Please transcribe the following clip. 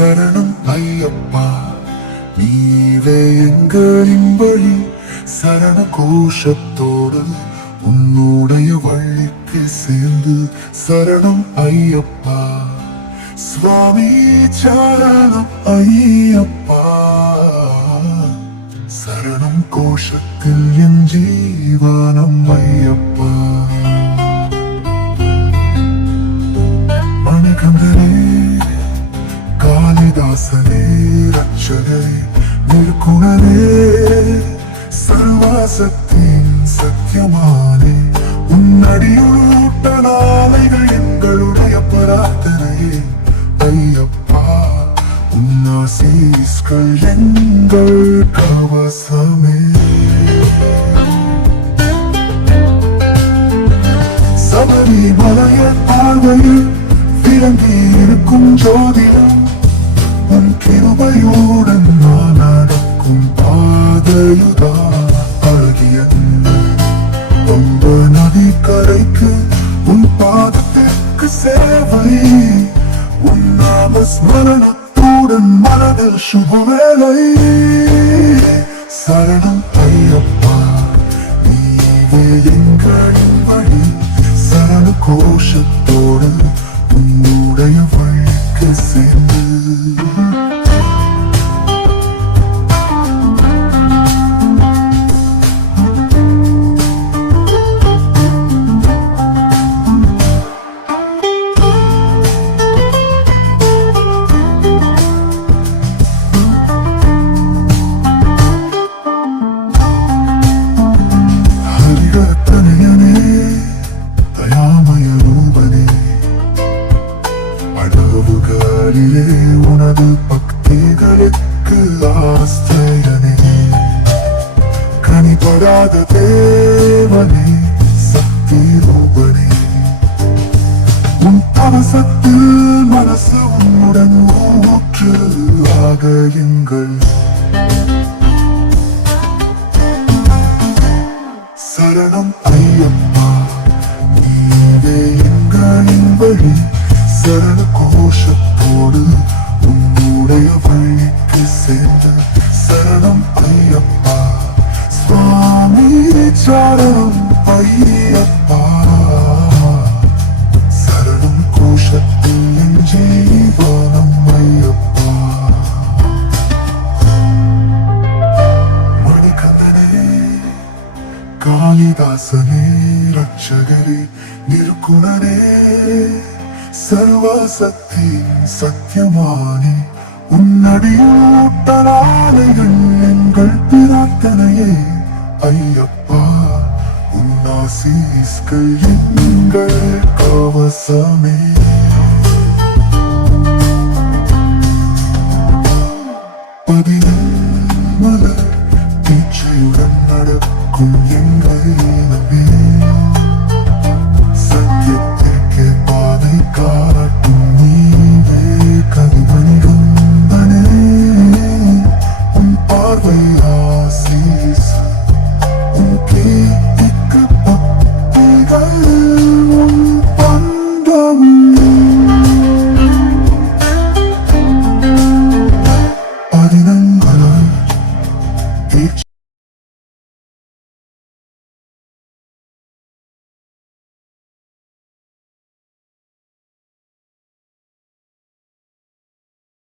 சரணம் ஐயப்பா, நீவே எங்களின் வழி. சரண கோஷத்தோடு உன்னுடைய வழிக்கு சேர்ந்து சரணம் ஐயப்பா, சுவாமி சரணம் ஐயப்பா. சரணம் கோஷத்தில் என் ஜீவனம் ஐயப்பா. மணிகண்டனே, காளிதாசனே, ரட்சகரே, நிற்குணனே, சர்வசக்தியின் சத்தியமானே, உன்னடியுட்ட நாளைகள் எங்களுடைய பிரார்த்தனையே ஐயப்பா. உன்னாசீஸ்கள் எங்கள் கவசமே. சபரிமலையின் பார்வையில் விளங்கி இருக்கும் ஜோதிடம், உன் கிருபையுடன் நான் நடக்கும் பாதையுதா அழகிய ரொம்ப நதி கரைக்கு உன் பாதத்திற்கு சேவை. உன் நாம ஸ்மரணத்துடன் மனதில் சுபவேளை. சரணம் ஐயப்பா, நீவே எங்களின் வழி. சரண கோஷத்தோடு உன்னுடைய வழிக்கு சேர்ந்து உனது பக்திகளுக்கு ஆஸ்திரயனே, கனிபடாத தேவனே, சக்தி ரூபனே. உன் தவசத்தில் மனசு உன்னுடன் ஊற்று ஆக எங்கள். சரணம் ஐயப்பா, நீவே எங்களின் வழி. சரண கோஷத்தோடு உன்னுடைய வழிக்கு சேர்ந்த சரணம் ஐயப்பா, சுவாமி சரணம் ஐயப்பா. சரணம் கோஷத்தில் என் ஜீவனம் ஐயப்பா. மணிகண்டனே, காளிதாசனே, ரட்சகரே, நிற்குணனே, சர்வசக்தி சத்தியமானே, உன்னடியூட்ட நாளைகள் எங்கள் பிரார்த்தனையே ஐயப்பா. உன்னாசீஸ்கள் எங்கள் கவசமே. பதினமலர் தீட்சையுடன் நடக்கும் எங்கள் நம்பி. சத்தியத்திற்கு பாதை காட்டும் நீவே கதிமணிகண்டனே, உன் பார்வை ஆசீஸ். உன் கீர்த்திக்கு பக்திகள் உன் பந்தம். பதினங்கள